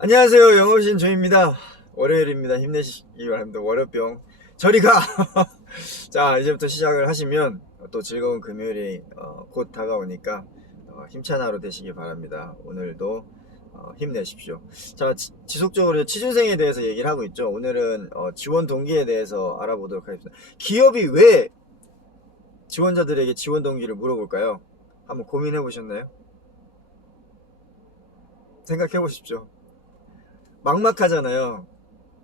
안녕하세요. 영어신 조입니다. 월요일입니다. 힘내시기 바랍니다. 월요병 저리가. 자, 이제부터 시작을 하시면 또 즐거운 금요일이 곧 다가오니까 힘찬 하루 되시기 바랍니다. 오늘도 힘내십시오. 자, 지속적으로 취준생에 대해서 얘기를 하고 있죠. 오늘은 지원 동기에 대해서 알아보도록 하겠습니다. 기업이 왜 지원자들에게 지원 동기를 물어볼까요? 한번 고민해 보셨나요? 생각해 보십시오. 막막하잖아요.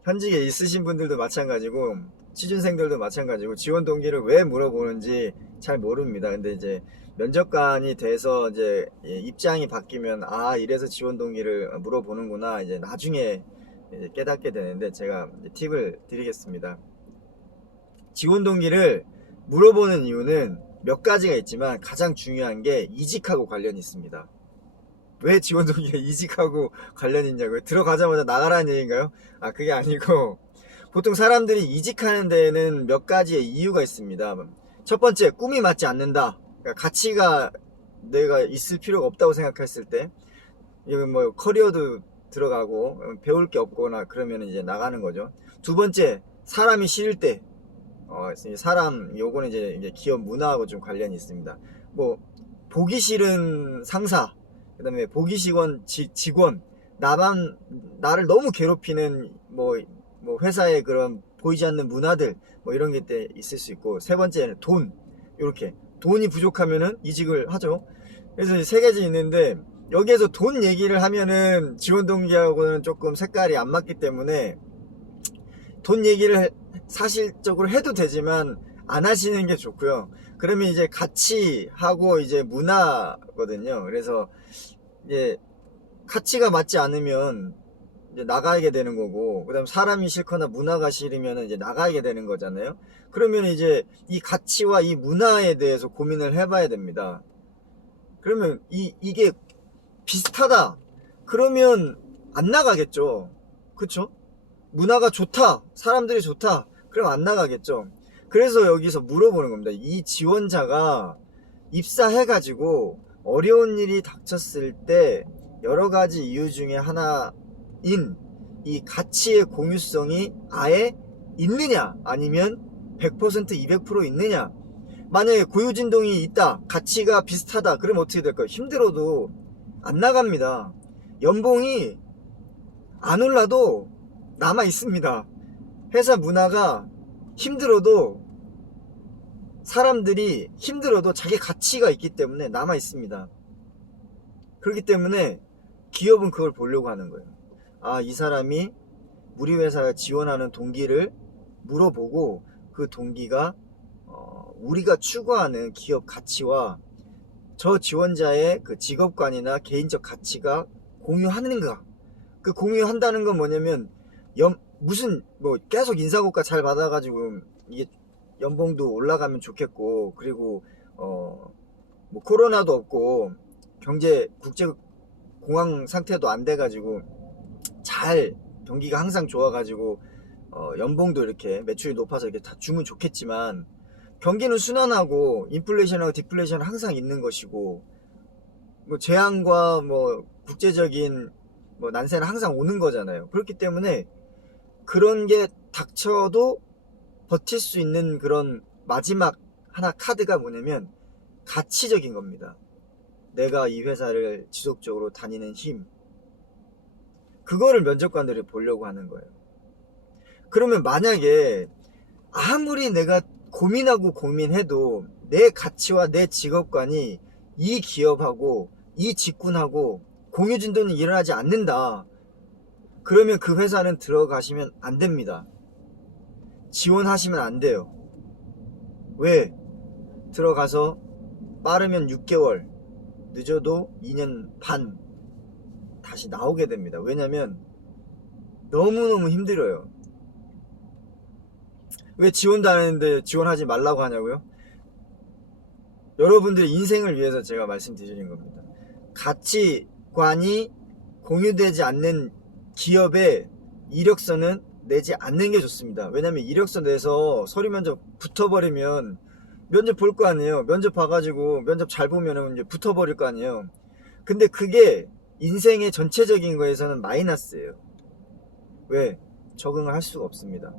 현직에 있으신 분들도 마찬가지고 취준생들도 마찬가지고 지원 동기를 왜 물어보는지 잘 모릅니다. 근데 이제 면접관이 돼서 이제 입장이 바뀌면 이래서 지원 동기를 물어보는구나 이제 나중에 이제 깨닫게 되는데, 제가 팁을 드리겠습니다. 지원 동기를 물어보는 이유는 몇 가지가 있지만 가장 중요한 게 이직하고 관련이 있습니다. 왜 지원 동기가 이직하고 관련이 있냐고요? 들어가자마자 나가라는 얘기인가요? 그게 아니고, 보통 사람들이 이직하는 데에는 몇 가지의 이유가 있습니다. 첫 번째, 꿈이 맞지 않는다. 그러니까 가치가 내가 있을 필요가 없다고 생각했을 때, 이건 뭐 커리어도 들어가고 배울 게 없거나 그러면 이제 나가는 거죠. 두 번째, 사람이 싫을 때, 요거는 이제 기업 문화하고 좀 관련이 있습니다. 뭐 보기 싫은 상사, 그 다음에 보기 싫은 직원, 나를 너무 괴롭히는 뭐 회사의 그런 보이지 않는 문화들, 뭐 이런 게 있을 수 있고, 세 번째는 돈. 이렇게 돈이 부족하면은 이직을 하죠. 그래서 세 가지 있는데, 여기에서 돈 얘기를 하면은 지원 동기하고는 조금 색깔이 안 맞기 때문에 돈 얘기를 사실적으로 해도 되지만 안 하시는 게 좋고요. 그러면 이제 가치하고 이제 문화거든요. 그래서 이제 가치가 맞지 않으면 이제 나가게 되는 거고, 그다음 사람이 싫거나 문화가 싫으면 이제 나가게 되는 거잖아요. 그러면 이제 이 가치와 이 문화에 대해서 고민을 해봐야 됩니다. 그러면 이게 비슷하다. 그러면 안 나가겠죠. 그쵸? 문화가 좋다. 사람들이 좋다. 그럼 안 나가겠죠. 그래서 여기서 물어보는 겁니다. 이 지원자가 입사해가지고 어려운 일이 닥쳤을 때 여러 가지 이유 중에 하나인 이 가치의 공유성이 아예 있느냐, 아니면 100% 200% 있느냐. 만약에 고유진동이 있다, 가치가 비슷하다, 그럼 어떻게 될까요? 힘들어도 안 나갑니다. 연봉이 안 올라도 남아 있습니다. 회사 문화가 힘들어도, 사람들이 힘들어도 자기 가치가 있기 때문에 남아 있습니다. 그렇기 때문에 기업은 그걸 보려고 하는 거예요. 이 사람이 우리 회사에 지원하는 동기를 물어보고, 그 동기가 우리가 추구하는 기업 가치와 저 지원자의 그 직업관이나 개인적 가치가 공유하는가. 그 공유한다는 건 뭐냐면, 무슨 뭐 계속 인사고과 잘 받아가지고 이게 연봉도 올라가면 좋겠고, 그리고 뭐 코로나도 없고 경제 국제 공황 상태도 안 돼가지고 잘 경기가 항상 좋아가지고 연봉도 이렇게 매출이 높아서 이렇게 다 주면 좋겠지만, 경기는 순환하고 인플레이션하고 디플레이션은 항상 있는 것이고, 뭐 재앙과 뭐 국제적인 뭐 난세는 항상 오는 거잖아요. 그렇기 때문에 그런 게 닥쳐도 버틸 수 있는 그런 마지막 하나 카드가 뭐냐면 가치적인 겁니다. 내가 이 회사를 지속적으로 다니는 힘, 그거를 면접관들이 보려고 하는 거예요. 그러면 만약에 아무리 내가 고민하고 고민해도 내 가치와 내 직업관이 이 기업하고 이 직군하고 공유진동이 일어나지 않는다, 그러면 그 회사는 들어가시면 안 됩니다. 지원하시면 안 돼요. 왜? 들어가서 빠르면 6개월, 늦어도 2년 반 다시 나오게 됩니다. 왜냐면 너무너무 힘들어요. 왜 지원도 안 했는데 지원하지 말라고 하냐고요? 여러분들의 인생을 위해서 제가 말씀드리는 겁니다. 가치관이 공유되지 않는 기업에 이력서는 내지 않는 게 좋습니다. 왜냐면 이력서 내서 서류 면접 붙어버리면 면접 볼 거 아니에요. 면접 봐가지고 면접 잘 보면은 이제 붙어버릴 거 아니에요. 근데 그게 인생의 전체적인 거에서는 마이너스예요. 왜? 적응을 할 수가 없습니다.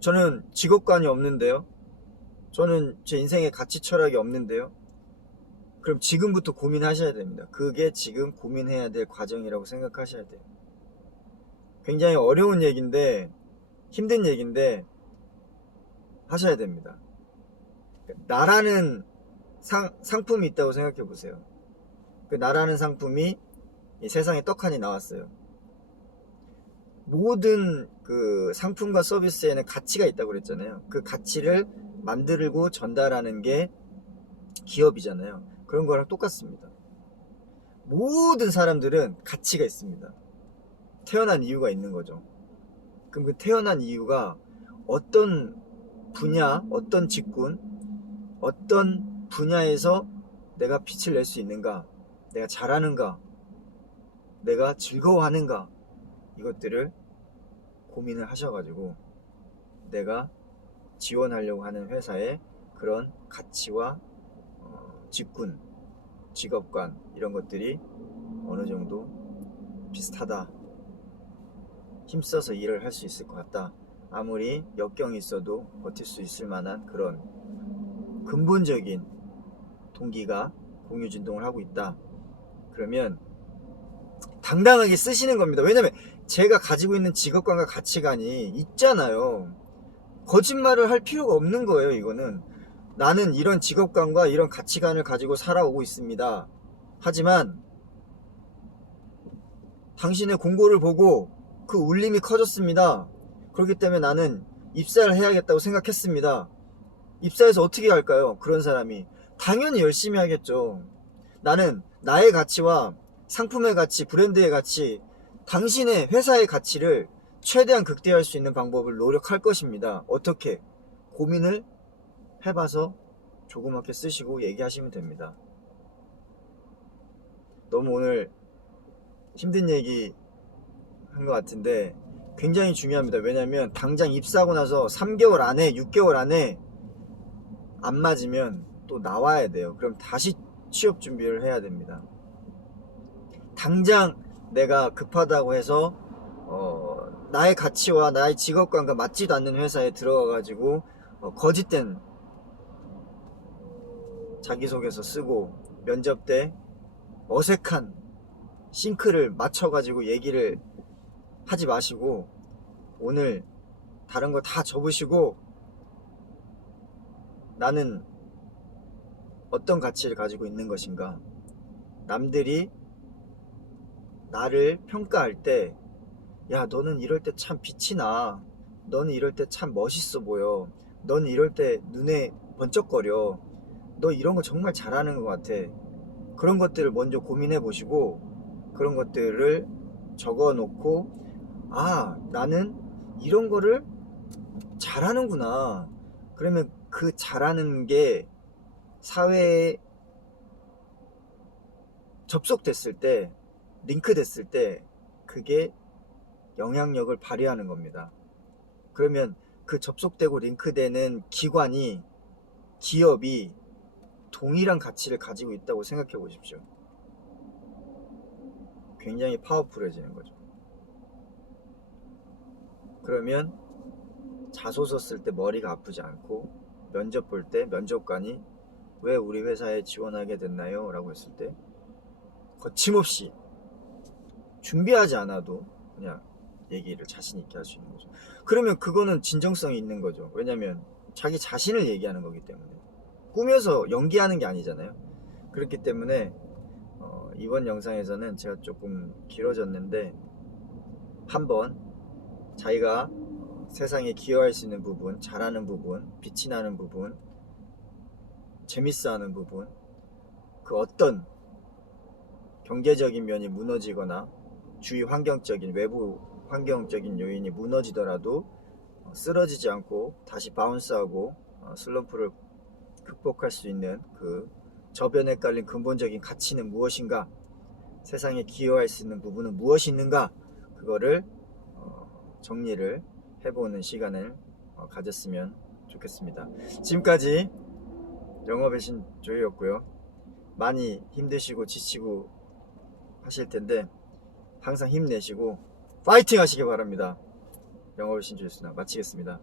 저는 직업관이 없는데요. 저는 제 인생의 가치 철학이 없는데요. 그럼 지금부터 고민하셔야 됩니다. 그게 지금 고민해야 될 과정이라고 생각하셔야 돼요. 굉장히 어려운 얘기인데, 힘든 얘기인데 하셔야 됩니다. 나라는 상품이 있다고 생각해 보세요. 그 나라는 상품이 이 세상에 떡하니 나왔어요. 모든 그 상품과 서비스에는 가치가 있다고 그랬잖아요. 그 가치를 만들고 전달하는 게 기업이잖아요. 그런 거랑 똑같습니다. 모든 사람들은 가치가 있습니다. 태어난 이유가 있는 거죠. 그럼 그 태어난 이유가 어떤 분야, 어떤 직군, 어떤 분야에서 내가 빛을 낼 수 있는가, 내가 잘하는가, 내가 즐거워하는가, 이것들을 고민을 하셔가지고 내가 지원하려고 하는 회사의 그런 가치와 직군, 직업관 이런 것들이 어느 정도 비슷하다, 힘써서 일을 할 수 있을 것 같다, 아무리 역경이 있어도 버틸 수 있을 만한 그런 근본적인 동기가 공유진동을 하고 있다. 그러면 당당하게 쓰시는 겁니다. 왜냐면 제가 가지고 있는 직업관과 가치관이 있잖아요. 거짓말을 할 필요가 없는 거예요. 이거는 나는 이런 직업관과 이런 가치관을 가지고 살아오고 있습니다. 하지만 당신의 공고를 보고 그 울림이 커졌습니다. 그렇기 때문에 나는 입사를 해야겠다고 생각했습니다. 입사해서 어떻게 할까요? 그런 사람이 당연히 열심히 하겠죠. 나는 나의 가치와 상품의 가치, 브랜드의 가치, 당신의 회사의 가치를 최대한 극대화할 수 있는 방법을 노력할 것입니다. 어떻게? 고민을 해봐서 조그맣게 쓰시고 얘기하시면 됩니다. 너무 오늘 힘든 얘기 한 것 같은데 굉장히 중요합니다. 왜냐면 당장 입사하고 나서 3개월 안에 6개월 안에 안 맞으면 또 나와야 돼요. 그럼 다시 취업 준비를 해야 됩니다. 당장 내가 급하다고 해서 나의 가치와 나의 직업관과 맞지도 않는 회사에 들어가가지고 거짓된 자기소개서 쓰고 면접 때 어색한 싱크를 맞춰가지고 얘기를 하지 마시고 오늘 다른 거 다 접으시고 나는 어떤 가치를 가지고 있는 것인가, 남들이 나를 평가할 때 야 너는 이럴 때 참 빛이 나, 너는 이럴 때 참 멋있어 보여, 너는 이럴 때 눈에 번쩍거려, 너 이런 거 정말 잘하는 것 같아, 그런 것들을 먼저 고민해 보시고 그런 것들을 적어 놓고 아 나는 이런 거를 잘하는구나, 그러면 그 잘하는 게 사회에 접속됐을 때, 링크 됐을 때 그게 영향력을 발휘하는 겁니다. 그러면 그 접속되고 링크되는 기관이, 기업이 동일한 가치를 가지고 있다고 생각해 보십시오. 굉장히 파워풀해지는 거죠. 그러면 자소서 쓸 때 머리가 아프지 않고 면접 볼 때 면접관이 왜 우리 회사에 지원하게 됐나요? 라고 했을 때 거침없이 준비하지 않아도 그냥 얘기를 자신 있게 할 수 있는 거죠. 그러면 그거는 진정성이 있는 거죠. 왜냐면 자기 자신을 얘기하는 거기 때문에, 꾸며서 연기하는 게 아니잖아요. 그렇기 때문에 이번 영상에서는 제가 조금 길어졌는데 한번 자기가 세상에 기여할 수 있는 부분, 잘하는 부분, 빛이 나는 부분, 재밌어하는 부분, 그 어떤 경제적인 면이 무너지거나 주위 환경적인, 외부 환경적인 요인이 무너지더라도 쓰러지지 않고 다시 바운스하고 슬럼프를 극복할 수 있는 그 저변에 깔린 근본적인 가치는 무엇인가, 세상에 기여할 수 있는 부분은 무엇이 있는가, 그거를 정리를 해보는 시간을 가졌으면 좋겠습니다. 지금까지 영업의 신 조이였고요. 많이 힘드시고 지치고 하실 텐데 항상 힘내시고 파이팅 하시기 바랍니다. 영업의 신조였습니다. 마치겠습니다.